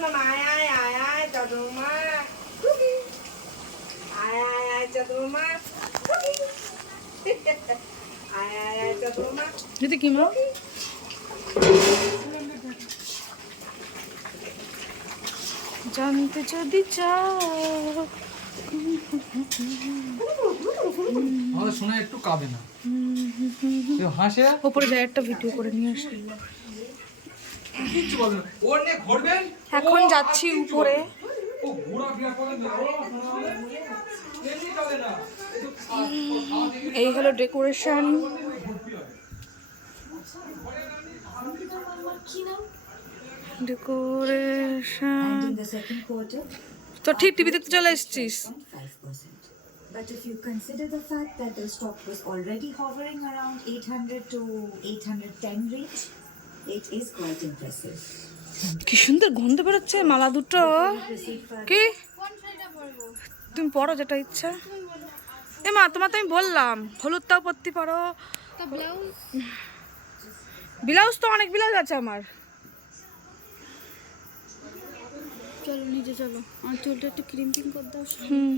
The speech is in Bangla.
আয় আয় আয় আয় চন্দ্রমা আয় আয় আয় চন্দ্রমা আয় আয় আয় চন্দ্রমা দিদি কি মা জানতে যদি চাও আমাদের শোনা একটু কাঁদে না হাসে উপরে যাই একটা ভিডিও করে নিয়ে আসি কিচ্ছু বলে না ওর নিয়ে ঘুরবেন এখন যাচ্ছি উপরে ও ঘোরাফেরা করে না এমনি কাঁদে না এই হলো decoration decoration In the second quarter, তো ঠিক টিভি দেখতে চলে এসেছিস 5%. But if you consider the fact that the stock was already hovering around 800 to 810 range, it is quite impressive. কি সুন্দর গন্ধ বেরোচ্ছে মালা দুটো কি তুমি পরো যেটা ইচ্ছা এ মা তোমার তো আমি বললাম হলুদটাও পরতে পারো ব্লাউজ তো অনেক ব্লাউজ আছে আমার চলো নিচে চলো আমার চুলটা একটু ক্রিম্পিং করে দাও হুম